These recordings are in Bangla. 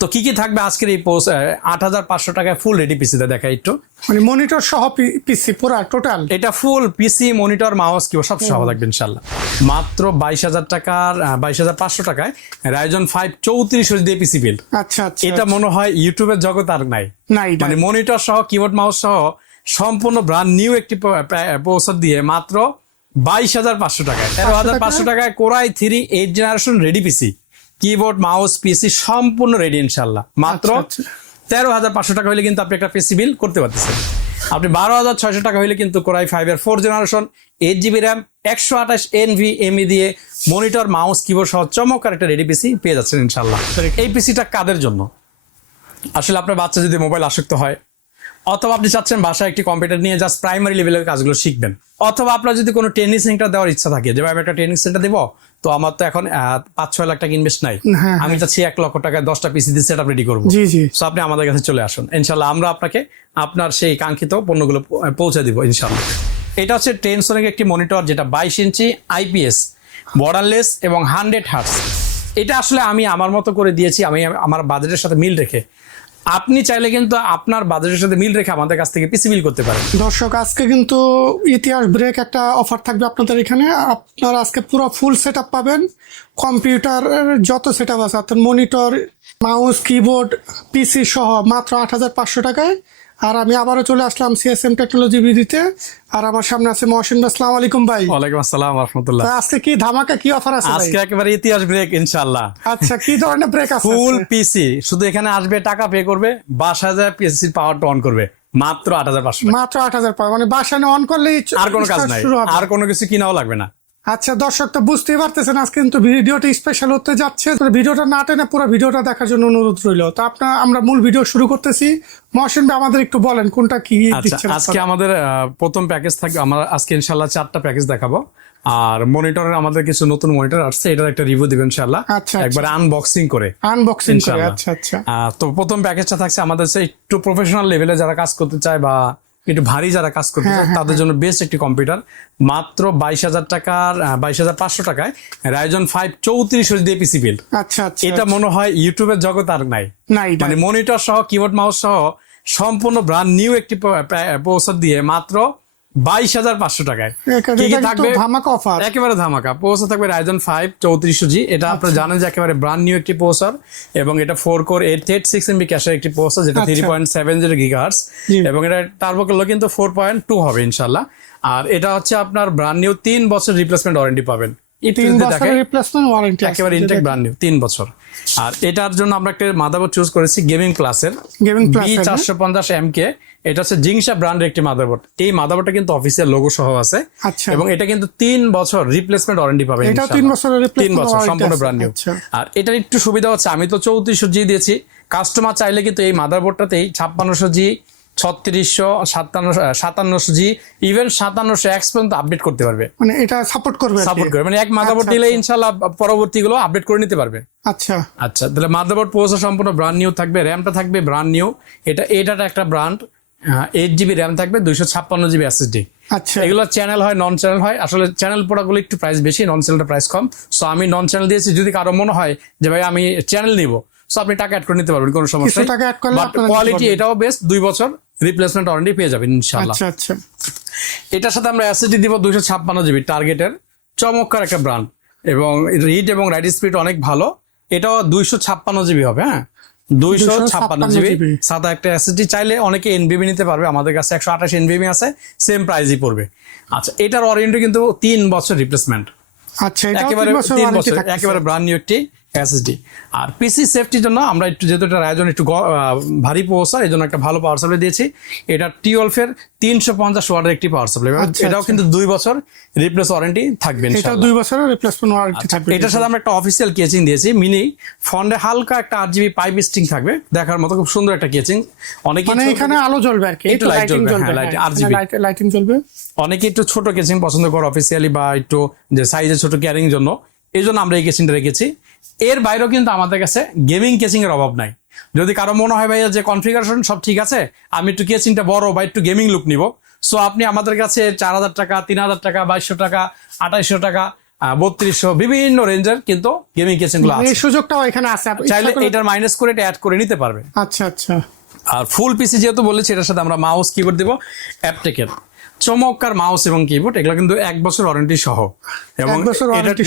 তো কি কি থাকবে আজকের এই পোস্ট আট হাজার পাঁচশো টাকায় ফুল রেডি পিসিতে দেখা একটু। মানে মনিটর সহ পিসি পুরা টোটাল এটা ফুল পিসি মনিটর মাউস কি সব সহ থাকবে ইনশাল্লাহ মাত্র বাইশ হাজার টাকার বাইশ হাজার পাঁচশো টাকায় রাইজন ফাইভ চৌত্রিশ দিয়ে পিসি বিল আচ্ছা আচ্ছা এটা মনে হয় ইউটিউবের জগৎ আর নাই। নাই মানে মনিটর সহ কিবোর্ড মাউস সহ সম্পূর্ণ ব্র্যান্ড নিউ একটি প্রসেসর দিয়ে মাত্র বাইশ হাজার পাঁচশো টাকায়। তেরো হাজার পাঁচশো টাকায় Core i three eight generation ready PC keyboard mouse PC সম্পূর্ণ রেডি ইনশাল্লাহ মাত্র আচ্ছা, তেরো হাজার পাঁচশো টাকা হলে কিন্তু আপনি একটা পিসি বিল করতে পারতেছেন। আপনি বারো হাজার ছয়শো টাকা হলে কিন্তু কোরাই ফাইভ এর four generation eight GB RAM একশো আঠাশ এন ভি এমই দিয়ে মনিটর মাউস কিবোর্ড সহ চমৎকার একটা রেডি পিসি পেয়ে যাচ্ছেন ইনশাল্লাহ এই পিসিটা কাদের জন্য? আসলে আপনার বাচ্চা যদি মোবাইল আসক্ত হয় অথবা আপনি চাচ্ছেন বাসায় একটি কম্পিউটার নিয়ে জাস্ট প্রাইমারি লেভেলের কাজগুলো শিখবেন অথবা আপনার যদি কোনো ট্রেনিং সেন্টার দেওয়ার ইচ্ছা থাকে যে ভাই আমি একটা ট্রেনিং সেন্টার দেবো তো আমার তো এখন পাঁচ ছয় লাখ টাকা ইনভেস্ট নাই। হ্যাঁ, আমি চাচ্ছি এক লক্ষ টাকায় দশটা পিসি দিয়ে সেট রেডি করব। সো আপনি আমাদের কাছে চলে আসুন। ইনশাল্লাহ আমরা আপনাকে আপনার সেই কাঙ্ক্ষিত পণ্যগুলো পৌঁছে দিব ইনশাল্লাহ। এটা হচ্ছে টেনসনের একটি মনিটর যেটা বাইশ ইঞ্চি আইপিএস বর্ডারলেস এবং হান্ড্রেড হার্টস এটা আসলে আমি আমার মতো করে দিয়েছি আমি আমার বাজেটের সাথে মিল রেখে। আপনি চাইলে কিন্তু আপনার বাজেটের সাথে মিল রেখে আমাদের কাছ থেকে পিসি বিল করতে পারেন। দর্শক, আজকে কিন্তু ইতিহাস ব্রেক একটা অফার থাকবে আপনাদের এখানে। আপনারা আজকে পুরো ফুল সেট পাবেন। কম্পিউটার যত সেট আছে অর্থাৎ মনিটর মাউস কিবোর্ড পিসি সহ মাত্র আট হাজার পাঁচশো টাকায়। আর আমি আবারও চলে আসলাম সিএসএম টেকনোলজি বিডিতে আর আমার সামনে আছে মহসিন ভাই আসসালামু আলাইকুম ভাই। ওয়ালাইকুম আসসালাম রহমতুল্লাহ। আজকে কি ধামাকা কি অফার আছে আজকে একেবারে ইতিহাস ব্রেক ইনশাল্লাহ আচ্ছা কি ধরনের ব্রেক আছে ফুল পিসি শুধু এখানে আসবে টাকা পে করবে বাসা যায় পিসির পাওয়ারটা অন করবে মাত্র আট হাজার পাঁচশো মাত্র আট হাজার পাওয়া মানে বাসায় অন করলেই আর কোনো কাজ নাই আর কোনো কিছু কিনাও লাগবে না। আচ্ছা দর্শক তো বুঝতেই পারতেছেন আজকে কিন্তু ভিডিওটা স্পেশাল হতে যাচ্ছে। ভিডিওটা না টেনে পুরো ভিডিওটা দেখার জন্য অনুরোধ রইল। তো আপনার আমরা মূল ভিডিও শুরু করতেছি। মহসিন ভাই আমাদের একটু বলেন কোনটা কি আচ্ছা আজকে আমাদের প্রথম প্যাকেজ থাকবে আমরা আজকে ইনশাল্লাহ চারটা প্যাকেজ দেখাবো। আর মনিটরের আমাদের কিছু নতুন মনিটর আসছে এটার একটা রিভিউ দিবেন ইনশাল্লাহ আচ্ছা, একবার আনবক্সিং করে। আনবক্সিং করে আচ্ছা আচ্ছা। আহ, তো প্রথম প্যাকেজটা থাকছে আমাদের একটু প্রফেশনাল লেভেলে যারা কাজ করতে চায় বা একটু ভারী যারা কাজ করতে হ্যাঁ, চায় তাদের জন্য বেস্ট একটি কম্পিউটার মাত্র বাইশ হাজার টাকার বাইশ হাজার পাঁচশো টাকায় রাইজন ফাইভ চৌত্রিশ দিয়ে পিসি বিল আচ্ছা আচ্ছা এটা মনে হয় ইউটিউবের জগৎ আর নাই। নাই মানে মনিটর সহ কিবোর্ড মাউস সহ সম্পূর্ণ ব্রান্ড নিউ একটি প্রসাদ দিয়ে মাত্র বাইশ হাজার পাঁচশো টাকায়। কি কি থাকবে? ধামাকা অফার একেবারে ধামাকা। প্রসেসর থাকবে রাইজন ফাইভ চৌত্রিশশো জি এটা আপনারা আচ্ছা। জানেন যে একেবারে ব্র্যান্ড নিউ একটি প্রসেসর এবং এটা four core eight eight six MB ক্যাশের একটি প্রসেসর যেটা three. Point seven zero gigahertz এবং এটা টার্বো করলে কিন্তু ফোর পয়েন্ট টু হবে ইনশাল্লাহ আর এটা হচ্ছে আপনার ব্র্যান্ড নিউ তিন বছর রিপ্লেসমেন্ট ওয়ারেন্টি পাবেন। একেবারে ইনটেক ব্র্যান্ড নিউ তিন বছর। আর এটার জন্য আমরা একটা মাদারবোর্ড চুজ করেছি গেমিং ক্লাসের গেমিং চারশো পঞ্চাশ এম কে এটা হচ্ছে জিংসা ব্র্যান্ডের একটি মাদারবোর্ড। এই মাদারবোর্ডটা কিন্তু অফিসিয়াল লোগো সহ আছে। আচ্ছা। এবং এটা কিন্তু তিন বছর রিপ্লেসমেন্ট ওয়ারেন্টি পাবে ইনশাআল্লাহ। তিন বছরের তিন বছর সম্পূর্ণ। ব্র্যান্ড নিউ আচ্ছা। আর এটার একটু সুবিধা হচ্ছে আমি তো চৌত্রিশশো জি দিয়েছি। কাস্টমার চাইলে কিন্তু এই মাদারবোর্ডটাতেই ছাপ্পান্নশো জি ছত্রিশশো সাতান্ন সাতান্নশো জি ইভেন সাতান্নশো এক্স পর্যন্ত আপডেট করতে পারবে। মানে এটা সাপোর্ট করবে সাপোর্ট করবে। মানে এক মাদারবোর্ড আচ্ছা, নিলে ইনশাল্লাহ পরবর্তী গুলো আপডেট করে নিতে পারবে। আচ্ছা। আচ্ছা তাহলে মাদারবোর্ড প্রসেসর সম্পূর্ণ ব্র্যান্ড নিউ থাকবে র্যামটা থাকবে ব্র্যান্ড নিউ এটা এটার একটা ব্র্যান্ড এইট জিবি র্যাম থাকবে দুইশো ছাপ্পান্ন জিবি এসএসডি আচ্ছা। এগুলো চ্যানেল হয় নন চ্যানেল হয়। আসলে চ্যানেল প্রোডাক্টগুলো একটু প্রাইস বেশি নন চ্যানেলটা প্রাইস কম। সো আমি নন চ্যানেল দিয়েছি যদি কারও মনে হয় যে ভাই আমি চ্যানেল নিব। সো আপনি টাকা অ্যাড করে নিতে পারবেন কোনো সমস্যা টাকা add করলে কোয়ালিটি এটাও বেস্ট দুই বছর রিপ্লেসমেন্ট ওয়ারেন্টি পেয়ে যাবেন ইনশাআল্লাহ। আচ্ছা আচ্ছা। এটার সাথে আমরা এসএসডি দিব দুইশো ছাপ্পান্ন জিবি টার্গেটের চমৎকার একটা ব্র্যান্ড এবং রিড এবং রাইট স্পিড অনেক ভালো। এটাও দুইশো ছাপ্পান্ন জিবি হবে হ্যাঁ? দুইশো ছাপ্পান্ন 256 জিবি। সাদা একটা এসএসডি চাইলে অনেকে এনবিবি নিতে পারবে। আমাদের কাছে একশো আঠাশ এনবিবি আছে সেম প্রাইজই পড়বে। আচ্ছা এটার ওয়ারেন্টি কিন্তু তিন বছর রিপ্লেসমেন্ট আচ্ছা একেবারে তিন বছর একেবারে ব্র্যান্ড নিউ একটি এসএসডি আর পিসি সেফটির জন্য আমরা একটু যেহেতু এটা রায়জন একটু ভারী প্রসেসর এই জন্য একটা ভালো পাওয়ার সাপ্লাই দিয়েছি। এটা টিওলফ এর তিনশো পঞ্চাশ ওয়ার্ডের একটি পাওয়ার সাপ্লাই আচ্ছা, এটাও আচ্ছা। কিন্তু দুই বছর রিপ্লেস ওয়ারেন্টি থাকবে এটা দুই বছরের রিপ্লেসমেন্ট ওয়ারেন্টি থাকবে। এটার সাথে আমরা একটা অফিসিয়াল কেচিং দিয়েছি মিনি ফন্ডে হালকা একটা আট জিবি পাইপ স্টিং থাকবে দেখার মতো খুব সুন্দর একটা কেচিং অনেকে মানে এখানে আলো জ্বলবে আর কি একটু light জ্বলবে, light, RGB লাইটিং জ্বলবে? অনেকে একটু ছোট কেচিং পছন্দ করে অফিসিয়ালি বা একটু যে সাইজে ছোট ক্যারিং জন্য। এই জন্য আমরা এই কেচিংটা রেখেছি। এর বাইরেও কিন্তু আমাদের কাছে গেমিং কেচিং এর অভাব নাই। যদি কারও মনে হয় ভাইয়া যে কনফিগারেশন সব ঠিক আছে আমি একটু কেচিংটা বড় বা একটু গেমিং লুক নিব। সো আপনি আমাদের কাছে চার হাজার টাকা তিন হাজার টাকা বাইশশো টাকা আঠাইশশো টাকা বত্রিশশো বিভিন্ন রেঞ্জের কিন্তু গেমিং কিচেনগুলো আছে। এই সুযোগটাও এখানে আছে। আপনি চাইলে এটার মাইনাস করে এটা অ্যাড করে নিতে পারবে আচ্ছা আচ্ছা। আর ফুল পিসি যেহেতু বলেছি এটার সাথে আমরা মাউস কিবোর্ড দিব অ্যাপটেকের চমৎকার মাউস এবং কিবোর্ড এগুলো কিন্তু এক বছর ওয়ারেন্টি সহ। এবং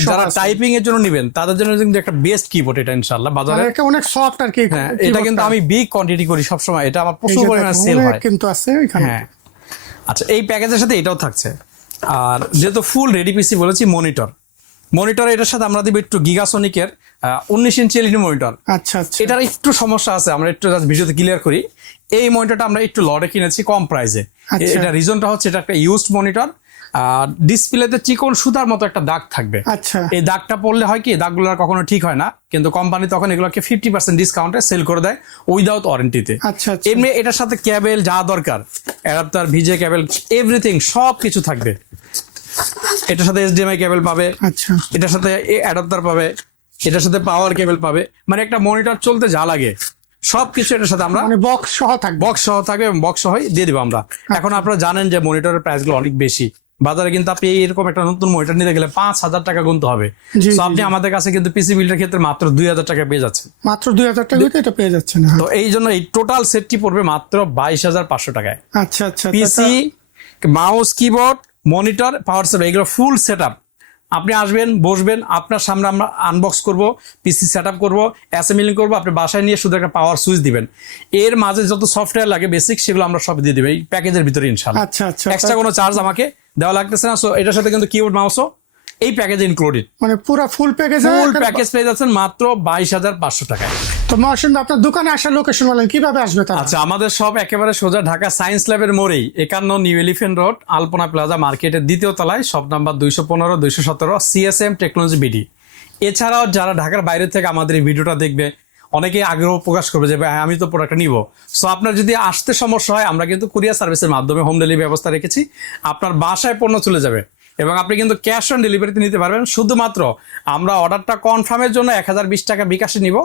যারা টাইপিং এর জন্য নেবেন তাদের জন্য কিন্তু একটা বেস্ট কিবোর্ড এটা ইনশাআল্লাহ। বাজারে মানে এটা অনেক সফট আর কি হ্যাঁ এটা কিন্তু আমি বিগ কোয়ান্টিটি করি সবসময় এটা আমার প্রচুর পরিমাণে সেল হয়। কিন্তু আছে এখানে হ্যাঁ। আচ্ছা এই প্যাকেজের সাথে এটাও থাকছে। আর যেহেতু ফুল রেডি পিসি বলেছি মনিটর মনিটর এটার সাথে আমরা দিব একটু গিগাসনিকের উনিশ ইঞ্চি এলইডি মনিটর। আচ্ছা আচ্ছা। এটার একটু সমস্যা আছে আমরা একটু জাস্ট ভিডিওতে ক্লিয়ার করি। এই মনিটরটা আমরা একটু লড়ে কিনেছি কম প্রাইসে আচ্ছা। এটা রিজনটা হচ্ছে এটা একটা ইউজড মনিটর ডিসপ্লেতে চিকন সুতার মতো একটা দাগ থাকবে। আচ্ছা। এই দাগটা পড়লে হয় কি দাগগুলো আর কখনো ঠিক হয় না কিন্তু কোম্পানি তখন এগুলোকে ফিফটি পার্সেন্ট ডিসকাউন্টে সেল করে দেয় উইদাউট ওয়ারেন্টিতে আচ্ছা এমনি এটার সাথে ক্যাবেল যা দরকার অ্যাডাপ্টার ভিজে ক্যাবেল এভরিথিং সব কিছু থাকবে। এটার সাথে এইচডিএমআই ক্যাবেল পাবে। আচ্ছা। এটার সাথে অ্যাডাপ্টার পাবে। এটার সাথে পাওয়ার কেবল পাবে। মানে একটা মনিটর চলতে যা লাগে সবকিছু এটার সাথে আমরা মানে বক্স সহ থাকবে। বক্স সহ থাকবে এবং বক্স সহ দিয়ে দিব আমরা। এখন আপনারা জানেন যে মনিটরের প্রাইসগুলো অনেক বেশি। বাজারে কিন্তু আপনি এরকম একটা নতুন মনিটর নিতে গেলে পাঁচ হাজার টাকা গুনতে হবে। আপনি আমাদের কাছে কিন্তু পিসি বিল্ডের ক্ষেত্রে মাত্র দুই হাজার টাকা পেয়ে যাচ্ছেন। মাত্র দুই হাজার টাকা এটা পেয়ে যাচ্ছে না তো এই জন্য এই টোটাল সেটটি পড়বে মাত্র বাইশ হাজার পাঁচশো টাকায়। আচ্ছা আচ্ছা PC mouse keyboard monitor power set এগুলো ফুল সেট আপনি আসবেন বসবেন আপনার সামনে আমরা আনবক্স করব পিসি সেট আপ করব অ্যাসেম্বলিং করব আপনি বাসায় নিয়ে শুধু একটা পাওয়ার সুইচ দিবেন। এর মাঝে যত সফটওয়্যার লাগে বেসিক সেগুলো আমরা সব দিয়ে দেবো এই প্যাকেজের ভিতরে ইনশাল্লাহ আচ্ছা আচ্ছা। এক্সট্রা কোনো চার্জ আমাকে দেওয়া লাগতেছে না সো এটার সাথে কিন্তু কিবোর্ড মাউসও এই প্যাকেজ ইনক্লুডেড মানে পুরো ফুল প্যাকেজ ফুল প্যাকেজ পেয়ে যাচ্ছেন মাত্র বাইশ হাজার পাঁচশো টাকায়। তো মহসিন আপনার দোকানে আসার লোকেশন বলেন কীভাবে আসবে তারা? আচ্ছা আমাদের সব একেবারে সোজা ঢাকা সায়েন্স ল্যাবের মোড়েই একান্ন new elephant road Alpana plaza মার্কেটের দ্বিতীয় তলায় সব নাম্বার দুইশো পনেরো দুইশো সতেরো সিএসএম টেকনোলজি বিডি এছাড়াও যারা ঢাকার বাইরে থেকে আমাদের এই ভিডিওটা দেখবে অনেকে আগ্রহ প্রকাশ করবে যে ভাই আমি তো প্রোডাক্টটা নিব। সো আপনার যদি আসতে সমস্যা হয় আমরা কিন্তু কুরিয়ার সার্ভিসের মাধ্যমে হোম ডেলিভারি ব্যবস্থা রেখেছি। আপনার বাসায় পণ্য চলে যাবে। এবং আপনি কিন্তু ক্যাশ অন ডেলিভারিতে নিতে পারবেন। শুধুমাত্র আমরা অর্ডারটা কনফার্মের জন্য এক হাজার বিশ টাকা বিকাশে নিব।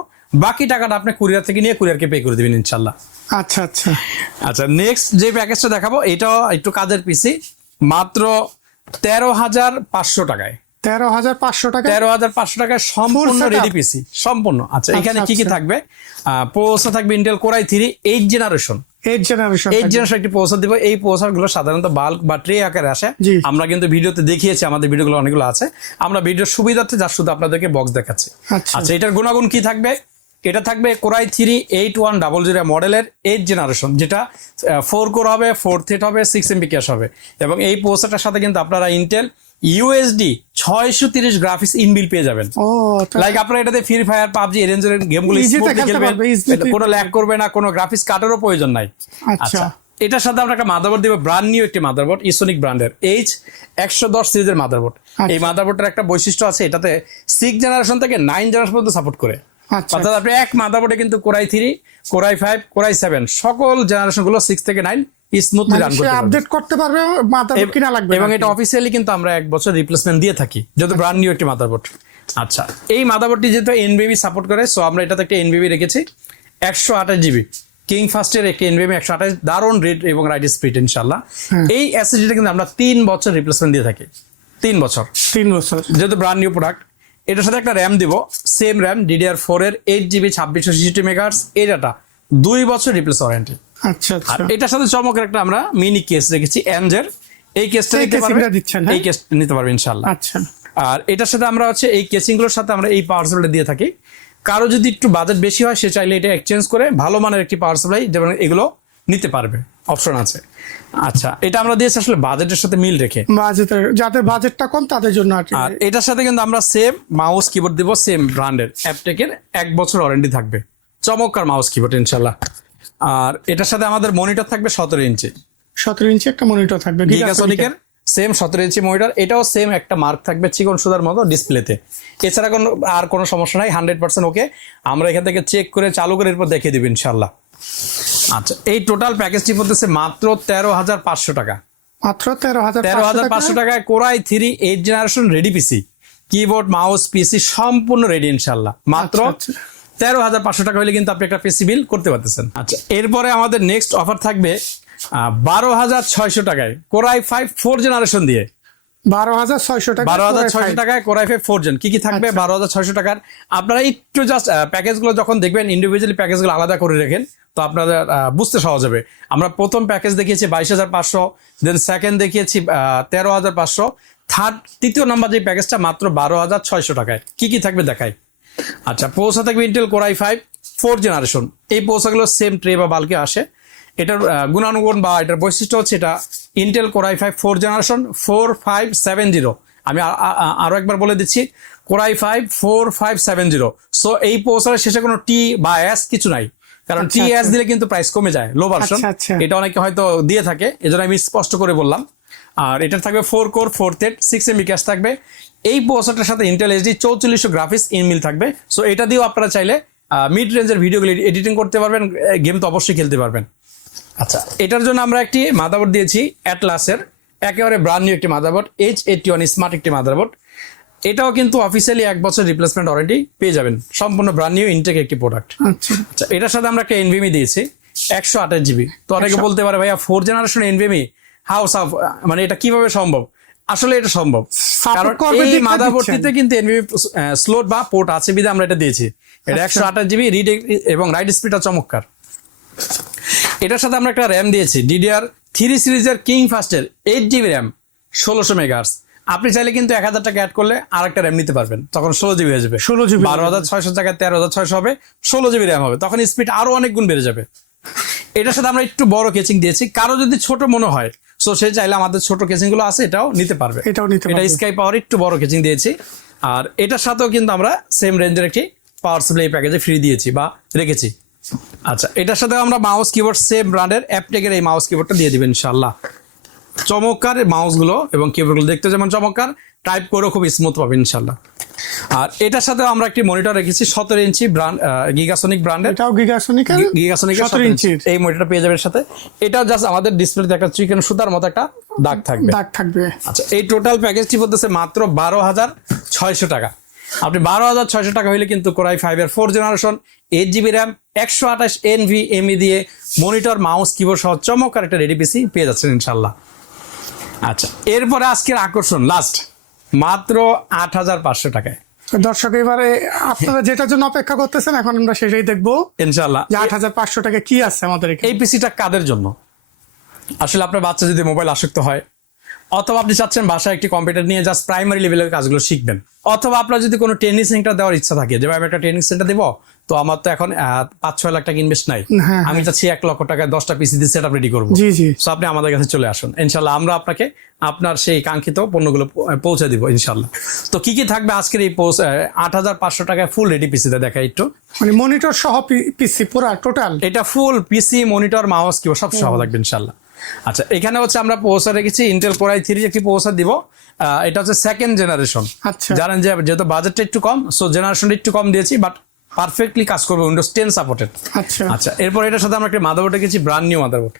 বাকি টাকাটা আপনি কুরিয়ার থেকে নিয়ে কুরিয়ারকে পে করে দেবেন ইনশাল্লাহ আচ্ছা আচ্ছা। আচ্ছা নেক্সট যে প্যাকেজটা দেখাবো এটাও একটু কাজের পিসি মাত্র তেরো হাজার পাঁচশো টাকায়। তেরো হাজার পাঁচশো টাকা তেরো হাজার পাঁচশো টাকায় সম্পূর্ণ রেডি পিসি সম্পূর্ণ। আচ্ছা এখানে কি কি আচ্ছা। থাকবে? পোসা থাকবে Intel Core i three eight generation eight generation eight generation একটি পোসার দিব। এই পোসার সাধারণত বাল্ক বা ট্রে আকারে আসে। আমরা কিন্তু ভিডিওতে দেখিয়েছি আমাদের ভিডিওগুলো অনেকগুলো আছে। আমরা ভিডিওর সুবিধার্থে যা শুধু আপনাদেরকে বক্স দেখাচ্ছি। আচ্ছা। আচ্ছা এটার গুণাগুণ কি থাকবে? এটা থাকবে Core i three eight one double zero মডেলের এইট জেনারেশন যেটা ফোর কোর হবে ফোর হবে সিক্স এমবি ক্যাশ হবে। এবং এই সাথে কিন্তু আপনারা ইন্টেল ইউএসডি ছয়শো তিরিশ গ্রাফিক্স ইনবিল পেয়ে যাবেন। লাইক আপনারা এটাতে ফ্রি ফায়ার পাবজি রেঞ্জের গেমগুলো Easy তে স্মুথলি খেলতে খেলবেন। পারবে, easily এটা কোনো ল্যাগ করবে না কোনো গ্রাফিক্স কার্ডেরও প্রয়োজন নাই। আচ্ছা। আচ্ছা এটার সাথে আমরা একটা মাদারবোর্ড দিব ব্র্যান্ড নিউ একটি মাদারবোর্ড ইসোনিক ব্র্যান্ডের এইচ একশো দশ সিরিজের মাদারবোর্ড এই মাদারবোর্ডটার একটা বৈশিষ্ট্য আছে এটাতে সিক্স জেনারেশন থেকে নাইন জেনারেশন পর্যন্ত সাপোর্ট করে। আচ্ছা। অর্থাৎ আপনি এক মাদারবোর্ডে কিন্তু Core i three Core i five Core i seven সকল জেনারেশনগুলো সিক্স থেকে নাইন স্মুথলি রান করতে আপডেট করতে পারবে মাথা কিনা লাগবে এবং এটা অফিসিয়ালি কিন্তু আমরা এক বছর রিপ্লেসমেন্ট দিয়ে থাকি যেহেতু ব্র্যান্ড নিউ একটি মাদারবোর্ড আচ্ছা এই মাদারবোর্ডটি যেহেতু এনবিবি সাপোর্ট করে সো আমরা এটাতে একটা এনবিবি রেখেছি। একশো আঠাশ জিবি কিং ফার্স্টের একটি এনবিবি একশো আঠাশ দারুণ রেড এবং রাইট স্পিড ইনশাল্লাহ এই অ্যাসিডিটা কিন্তু আমরা তিন বছর রিপ্লেসমেন্ট দিয়ে থাকি। তিন বছর। তিন বছর। যেহেতু ব্র্যান্ড নিউ প্রোডাক্ট এটার সাথে একটা র্যাম দিব সেম র্যাম ডিডিআর ফোর এর এইট জিবি ছাব্বিশশো সিক্সটি মেগার্স এই ডাটা দুই বছর রিপ্লেস ওয়ারেন্টি আচ্ছা আর আচ্ছা এটার সাথে চমকের একটা আমরা মিনি কেস রেখেছি এনজের এই কেসটা নিতে পারবে? casingটা দিচ্ছেন, হ্যাঁ? এই কেস নিতে পারবে ইনশাল্লাহ আচ্ছা। আর এটার সাথে আমরা হচ্ছে এই কেসিংগুলোর সাথে আমরা এই পাওয়ার সাপ্লাই দিয়ে থাকি। কারও যদি একটু বাজেট বেশি হয় সে চাইলে এটা এক্সচেঞ্জ করে ভালো মানের একটি পাওয়ার সাপ্লাই যেমন এগুলো নিতে পারবে। অপশন আছে। আচ্ছা এটা আমরা দিয়েছি আসলে বাজেটের সাথে মিল রেখে। বাজেটের যাদের বাজেটটা কম তাদের জন্য আর এটার সাথে কিন্তু আমরা সেম মাউস কিবোর্ড দিব সেম ব্র্যান্ডের অ্যাপটেকের এক বছর ওয়ারেন্টি থাকবে। চমৎকার মাউস কিবোর্ড ইনশাল্লাহ আর এটার সাথে আমাদের মনিটর থাকবে সতেরো ইঞ্চি। সতেরো ইঞ্চি একটা মনিটর থাকবে গিগাসনিকের সেম সতেরো ইঞ্চি মনিটর এটাও সেম একটা মার্ক থাকবে চিকন সুদার মতো ডিসপ্লেতে এছাড়া কোনো আর কোনো সমস্যা নাই হান্ড্রেড পার্সেন্ট ওকে আমরা এখান থেকে চেক করে চালু করে এরপর দেখিয়ে দিব ইনশাল্লাহ আচ্ছা এই টোটাল প্যাকেজটি পড়তেছে মাত্র তেরো হাজার পাঁচশো টাকা। মাত্র তেরো হাজার তেরো হাজার পাঁচশো টাকায় Core i three eight generation ready PC keyboard mouse PC সম্পূর্ণ রেডি ইনশাল্লাহ মাত্র আচ্ছা, তেরো হাজার পাঁচশো টাকা হলে কিন্তু আপনি একটা পিসি বিল করতে পারতেছেন। আচ্ছা এরপরে আমাদের নেক্সট অফার থাকবে বারো হাজার ছয়শো টাকায় কোরাই ফাইভ ফোর জেনারেশন দিয়ে। বারো হাজার ছয়শো টাকা বারো হাজার ছয়শো টাকায় ফোর জেন কি কি থাকবে? আচ্ছা। বারো হাজার ছয়শো টাকার। আপনারা একটু জাস্ট প্যাকেজগুলো যখন দেখবেন ইন্ডিভিজুয়ালি প্যাকেজগুলো আলাদা করে রাখেন তো আপনাদের বুঝতে সহজ হবে। আমরা প্রথম প্যাকেজ দেখিয়েছি বাইশ হাজার পাঁচশো দেন সেকেন্ড দেখিয়েছি তেরো হাজার পাঁচশো। থার্ড তৃতীয় নাম্বার যে প্যাকেজটা মাত্র বারো হাজার ছয়শো টাকায়। কি কি থাকবে দেখাই। আচ্ছা পৌঁছা থাকবে Intel Core i five four generation এই পৌঁছাগুলো সেম ট্রে বা বাল্কে আসে। এটার গুণানুগুণ বা এটার বৈশিষ্ট্য হচ্ছে এটা Intel Core i five four generation four five seven zero আমি আ- আ- আ- আরও একবার বলে দিচ্ছি Core i five four five seven zero so এই পৌঁছার শেষে কোনো টি বা এস কিছু নাই। কারণ আচ্ছা, টি এস আচ্ছা। দিলে কিন্তু প্রাইস কমে যায় লো ভার্সন আচ্ছা, আচ্ছা। এটা অনেকে হয়তো দিয়ে থাকে এজন্য আমি স্পষ্ট করে বললাম। আর এটা থাকবে ফোর কোর ফোর থেট সিক্স এমবি ক্যাশ থাকবে। এই প্রসেসরটার সাথে ইন্টেল এইচডি চৌচল্লিশশো গ্রাফিক্স ইনমিল থাকবে। সো এটা দিয়েও আপনারা চাইলে মিড রেঞ্জের ভিডিওগুলি এডিটিং করতে পারবেন গেম তো অবশ্যই খেলতে পারবেন। আচ্ছা। এটার জন্য আমরা একটি মাদাবোর্ড দিয়েছি অ্যাটলাসের একেবারে ব্রান্ড নিউ একটি motherboard H eighty one smart একটি মাদাবোর্ড এটাও কিন্তু অফিসিয়ালি এক বছর রিপ্লেসমেন্ট ওয়ারেন্টি পেয়ে যাবেন। সম্পূর্ণ ব্রান্ড নিউ ইনটেক একটি প্রোডাক্ট আচ্ছা। আচ্ছা এটার সাথে আমরা একটা এনভিএমি দিয়েছি একশো আঠাশ জিবি তো অনেকে বলতে পারে ভাইয়া ফোর জেনারেশন এনভিএমি হাউস অফ মানে এটা কীভাবে সম্ভব? আসলে এটা সম্ভব। কারণ এই দেখে কিন্তু এনভিএমি স্লোট বা পোর্ট আছে বিধে আমরা এটা দিয়েছি। এটা আচ্ছা। একশো আঠাশ জিবি রিড এবং রাইট স্পিডটা চমৎকার। এটার সাথে আমরা একটা র্যাম দিয়েছি ডিডিআর থ্রি সিরিজের কিং ফাস্টের এইট জিবি র্যাম ষোলোশো মেগাহার্স আপনি চাইলে কিন্তু এক হাজার টাকা অ্যাড করলে আর একটা র্যাম নিতে পারবেন। তখন ষোলো জিবি হয়ে যাবে। 16 GB বারো হাজার ছয়শো টাকায় তেরো হাজার ছয়শো হবে ষোলো জিবি র্যাম হবে। তখন স্পিড আরও অনেক গুণ বেড়ে যাবে। এটার সাথে আমরা একটু বড় কেচিং দিয়েছি। কারও যদি ছোট মনে হয় সো সে চাইলে আমাদের ছোট কেচিংগুলো আছে এটাও নিতে পারবে। এটাও নিতে এটা স্কাই পাওয়ার একটু বড় কেচিং দিয়েছি। আর এটার সাথেও কিন্তু আমরা সেম রেঞ্জের একটি পাওয়ার সাপ্লাই প্যাকেজে ফ্রি দিয়েছি বা রেখেছি। আচ্ছা এটার সাথে আমরা মাউস কিবোর্ড সেম ব্র্যান্ডের অ্যাপটেকের এই মাউস কিবোর্ডটা দিয়ে দিবেন ইনশাল্লাহ চমৎকার মাউসগুলো এবং কিবোর্ডগুলো দেখতে যেমন চমৎকার টাইপ করেও খুব স্মুথ পাবেন ইনশাল্লাহ আর এটার সাথে আমরা একটি মনিটর রেখেছি সতেরো ইঞ্চি ব্র্যান্ড গিগাসনিক ব্র্যান্ডের এটাও গিগাসনিকের গিগাসনিকের সতেরো ইঞ্চির। এই মনিটরটা পেয়ে যাবেন সাথে। এটাও জাস্ট আমাদের ডিসপ্লেতে একটা চিকেন সুতার মতো একটা দাগ থাকবে। দাগ থাকবে। আচ্ছা এই টোটাল প্যাকেজটি পড়তেছে মাত্র বারো হাজার ছয়শো টাকা। আপনি বারো হাজার ছয়শো টাকা হইলে কিন্তু কোরাই ফাইভ এর four generation eight GB RAM একশো আঠাশ N V M E E দিয়ে মনিটর মাউস কিবোর্ড সহ চমৎকার একটা রেডি পিসি পেয়ে যাচ্ছেন ইনশাল্লাহ আচ্ছা এরপরে আজকের আকর্ষণ লাস্ট মাত্র আট হাজার পাঁচশো টাকায়। দর্শক এবারে আপনারা যেটার জন্য অপেক্ষা করতেছেন এখন আমরা সেটাই দেখব ইনশাল্লাহ যে আট হাজার পাঁচশো টাকা কি আছে আমাদের এই পিসিটা কাদের জন্য? আসলে আপনার বাচ্চা যদি মোবাইল আসক্ত হয় অথবা আপনি চাচ্ছেন বাসায় একটি কম্পিউটার নিয়ে জাস্ট প্রাইমারি লেভেলের কাজগুলো শিখবেন। অথবা আপনার যদি কোনো ট্রেনিং সেন্টার দেওয়ার ইচ্ছা থাকে যে আমি একটা ট্রেনিং সেন্টার দেবো তো আমার তো এখন পাঁচ ছয় লাখ টাকা ইনভেস্ট নাই। হ্যাঁ, আমি চাচ্ছি এক লক্ষ টাকায় দশটা পিসি দিয়ে সেট আপ রেডি করব সো আপনি আমাদের কাছে চলে আসুন। ইনশাল্লাহ আমরা আপনাকে আপনার সেই কাঙ্ক্ষিত পণ্যগুলো পৌঁছে দিব ইনশাল্লাহ। তো কি কি থাকবে আজকের এই পৌঁছ আট হাজার পাঁচশো টাকায় ফুল রেডি পিসি পিসিতে দেখা একটু। মানে মনিটর সহ পিসি পুরা টোটাল এটা ফুল পিসি মনিটর মাউস কি সব সহ থাকবে ইনশাল্লাহ। আচ্ছা এখানে হচ্ছে আমরা পৌঁছা রেখেছি ইন্টেল কোরাই থ্রি একটি পৌঁছা দিব এটা হচ্ছে সেকেন্ড জেনারেশন আচ্ছা। জানেন যে যেহেতু বাজেটটা একটু কম সো জেনারেশনটা একটু কম দিয়েছি বাট পারফেক্টলি কাজ করবে উইন্ডোজ টেন সাপোর্টেড আচ্ছা। আচ্ছা এরপর এটার সাথে আমরা একটা মাদারবোর্ড রেখেছি ব্র্যান্ড নিউ মাদারবোর্ড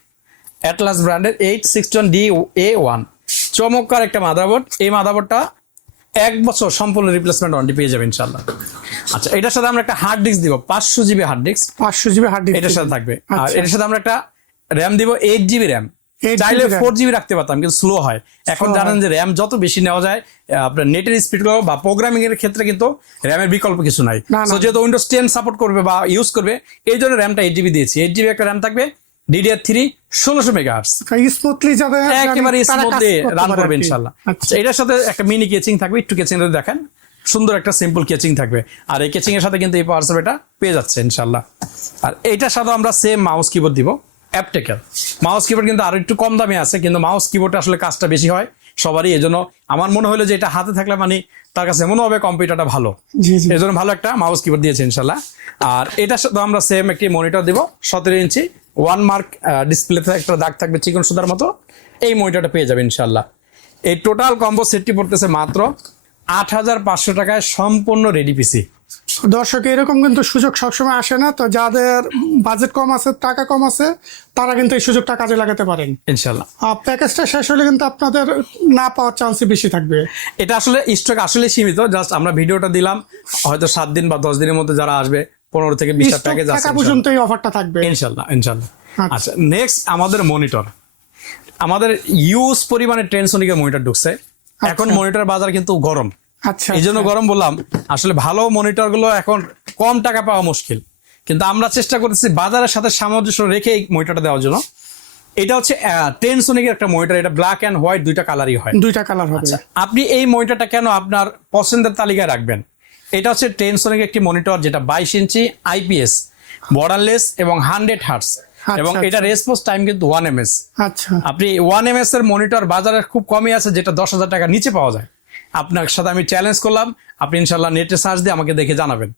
অ্যাটলাস ব্র্যান্ডের eight one D A one চমৎকার একটা মাদারবোর্ড এই মাদারবোর্ডটা এক বছর সম্পূর্ণ রিপ্লেসমেন্ট ওয়ারেন্টি পেয়ে যাবে ইনশাল্লাহ আচ্ছা এটার সাথে আমরা একটা হার্ড ডিস্ক দিব পাঁচশো জিবি হার্ড ডিস্ক পাঁচশো জিবি হার্ড ডিস্ক এটার সাথে থাকবে। আর আচ্ছা। এটার সাথে আমরা একটা র্যাম দিব এইট জিবি র্যাম 8 চাইলে ফোর জিবি রাখতে পারতাম কিন্তু স্লো হয়। এখন জানেন যে র্যাম যত বেশি নেওয়া যায় আপনার নেটের স্পিড বা প্রোগ্রামিং এর ক্ষেত্রে কিন্তু র্যামের বিকল্প কিছু নাই। যেহেতু উইন্ডোজ টেন সাপোর্ট করবে বা ইউজ করবে এই জন্য র্যামটা এইট জিবি দিয়েছি। এইট জিবি একটা র্যাম থাকবে ডিডিআর থ্রি ষোলোশো মেগা স্মুথলি যাবে একেবারে স্মুথলি রান করবে ইনশাল্লাহ। আচ্ছা। এটার সাথে একটা মিনি কেচিং থাকবে একটু কেচিং দেখেন। সুন্দর একটা সিম্পল কেচিং থাকবে। আর এই কেচিং এর সাথে কিন্তু এই পাওয়ার সাপ্লাইটা পেয়ে যাচ্ছে ইনশাল্লাহ। আর এইটার সাথে আমরা সেম মাউস কিবোর্ড দিব। অ্যাপটেকার মাউস কিবোর্ড কিন্তু আরও একটু কম দামে আছে কিন্তু মাউস কিবোর্ডে আসলে কাজটা বেশি হয় সবারই এজন্য আমার মনে হলো যে এটা হাতে থাকলে মানে তার কাছে মনে হবে কম্পিউটারটা ভালো। এই জন্য ভালো একটা মাউস কিবোর্ড দিয়েছে ইনশাল্লাহ। আর এটার সাথে আমরা সেম একটি মনিটর দিব সতেরো ইঞ্চি ওয়ান মার্ক ডিসপ্লেতে একটা দাগ থাকবে চিকন সুদার মতো এই মনিটরটা পেয়ে যাবে ইনশাল্লাহ। এই টোটাল কম্বো সেটটি পড়তেছে মাত্র আট হাজার পাঁচশো টাকায় সম্পূর্ণ রেডি পিসি দর্শক এরকম কিন্তু সুযোগ সবসময় আসে না। তো যাদের বাজেট কম আছে টাকা কম আছে তারা কিন্তু এই সুযোগটা কাজে লাগাতে পারেন। ইনশাল্লাহ প্যাকেজটা শেষ হলে কিন্তু আপনাদের না পাওয়ার চান্সই বেশি থাকবে। এটা আসলে স্টক আসলে সীমিত। জাস্ট আমরা ভিডিওটা দিলাম হয়তো সাত দিন বা দশ দিনের মধ্যে যারা আসবে পনেরো থেকে বিশটা Stock প্যাকেজ আছে পর্যন্ত এই অফারটা থাকবে। ইনশাল্লাহ ইনশাল্লাহ আচ্ছা। আচ্ছা নেক্সট আমাদের মনিটর আমাদের ইউজ পরিমাণে ট্রেনসোনিকের মনিটর ঢুকছে। এখন মনিটর বাজার কিন্তু গরম। আচ্ছা এই জন্য আচ্ছা। গরম বললাম আসলে ভালো মনিটরগুলো এখন কম টাকা পাওয়া মুশকিল। কিন্তু আমরা চেষ্টা করতেছি বাজারের সাথে সামঞ্জস্য রেখে এই মনিটরটা দেওয়ার জন্য। এটা হচ্ছে টেন সোনিকের একটা মনিটর এটা ব্ল্যাক অ্যান্ড হোয়াইট দুইটা কালারই হয়। দুইটা কালার হবে। আপনি এই মনিটরটা কেন আপনার পছন্দের তালিকায় রাখবেন? এটা হচ্ছে টেন সোনিক একটি মনিটর যেটা বাইশ ইঞ্চি আইপিএস বর্ডারলেস এবং হান্ড্রেড হার্টস এবং আচ্ছা। এটা রেসপন্স টাইম কিন্তু ওয়ান এমএস আচ্ছা। আপনি ওয়ান এম এর মনিটর বাজারে খুব কমই আছে যেটা দশ হাজার টাকা নিচে পাওয়া যায়। আপনার সাথে আমি চ্যালেঞ্জ করলাম। আপনি ইনশাল্লাহ নেটে সার্চ দিয়ে আমাকে দেখে জানাবেন।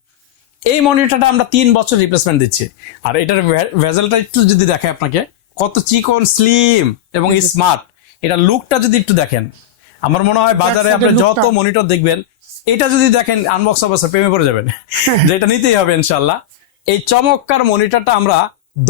এই মনিটরটা আমরা তিন বছর রিপ্লেসমেন্ট দিচ্ছি। আর এটার ভেজেলটা একটু যদি দেখে আপনাকে কত চিকন স্লিম এবং স্মার্ট এটা লুকটা যদি একটু দেখেন আমার মনে হয় বাজারে আপনি যত মনিটর দেখবেন এটা যদি দেখেন আনবক্স অবস্থা প্রেমে পড়ে যাবেন। যে এটা নিতেই হবে ইনশাল্লাহ এই চমৎকার মনিটরটা আমরা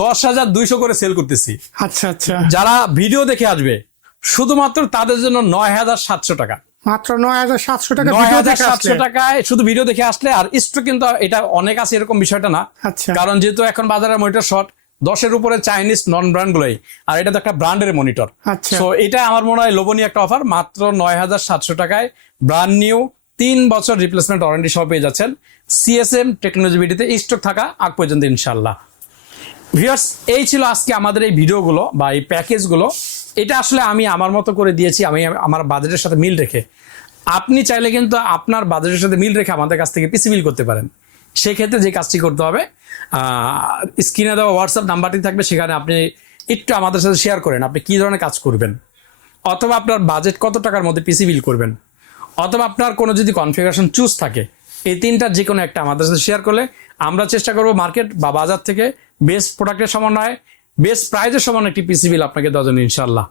দশ হাজার দুইশো করে সেল করতেছি। আচ্ছা আচ্ছা। যারা ভিডিও দেখে আসবে শুধুমাত্র তাদের জন্য নয় হাজার সাতশো টাকা। মাত্র নয় হাজার সাতশো টাকা নয় হাজার সাতশো টাকায় শুধু ভিডিও দেখে আসলে আর স্টক কিন্তু এটা অনেক আছে এরকম বিষয়টা না। আচ্ছা। কারণ যেহেতু এখন বাজারে মনিটর শর্ট দশের উপরে চাইনিজ নন ব্র্যান্ড গুলোই আর এটা তো একটা ব্র্যান্ডের মনিটর। তো সো এটা আমার মনে হয় লোভনীয় একটা অফার মাত্র নয় হাজার সাতশো টাকায় ব্র্যান্ড নিউ তিন বছর রিপ্লেসমেন্ট ওয়ারেন্টি সহ পেয়ে যাচ্ছেন সিএসএম টেকনোলজি স্টক থাকা আগ পর্যন্ত ইনশাল্লাহ ভিউয়ার্স এই ছিল আজকে আমাদের এই ভিডিওগুলো বা এই প্যাকেজগুলো এটা আসলে আমি আমার মতো করে দিয়েছি, আমি আমার বাজেটের সাথে মিল রেখে। আপনি চাইলে কিন্তু আপনার বাজেটের সাথে মিল রেখে আমাদের কাছ থেকে পিসি মিল করতে পারেন। সেক্ষেত্রে যে কাজটি করতে হবে স্ক্রিনে দেওয়া হোয়াটসঅ্যাপ নাম্বারটি থাকবে, সেখানে আপনি একটু আমাদের সাথে শেয়ার করেন আপনি কি ধরনের কাজ করবেন। অথবা আপনার বাজেট কত টাকার মধ্যে পিসি বিল করবেন। অথবা আপনার কোনো যদি কনফিগারেশন চুজ থাকে, এই তিনটার যে কোনো একটা আমাদের সাথে শেয়ার করলে আমরা চেষ্টা করব মার্কেট বা বাজার থেকে বেস্ট প্রোডাক্টের সমন্বয়ে বেস্ট প্রাইজের সমান একটি পিসি বিল আপনাকে দেওয়া যাবে ইনশাল্লাহ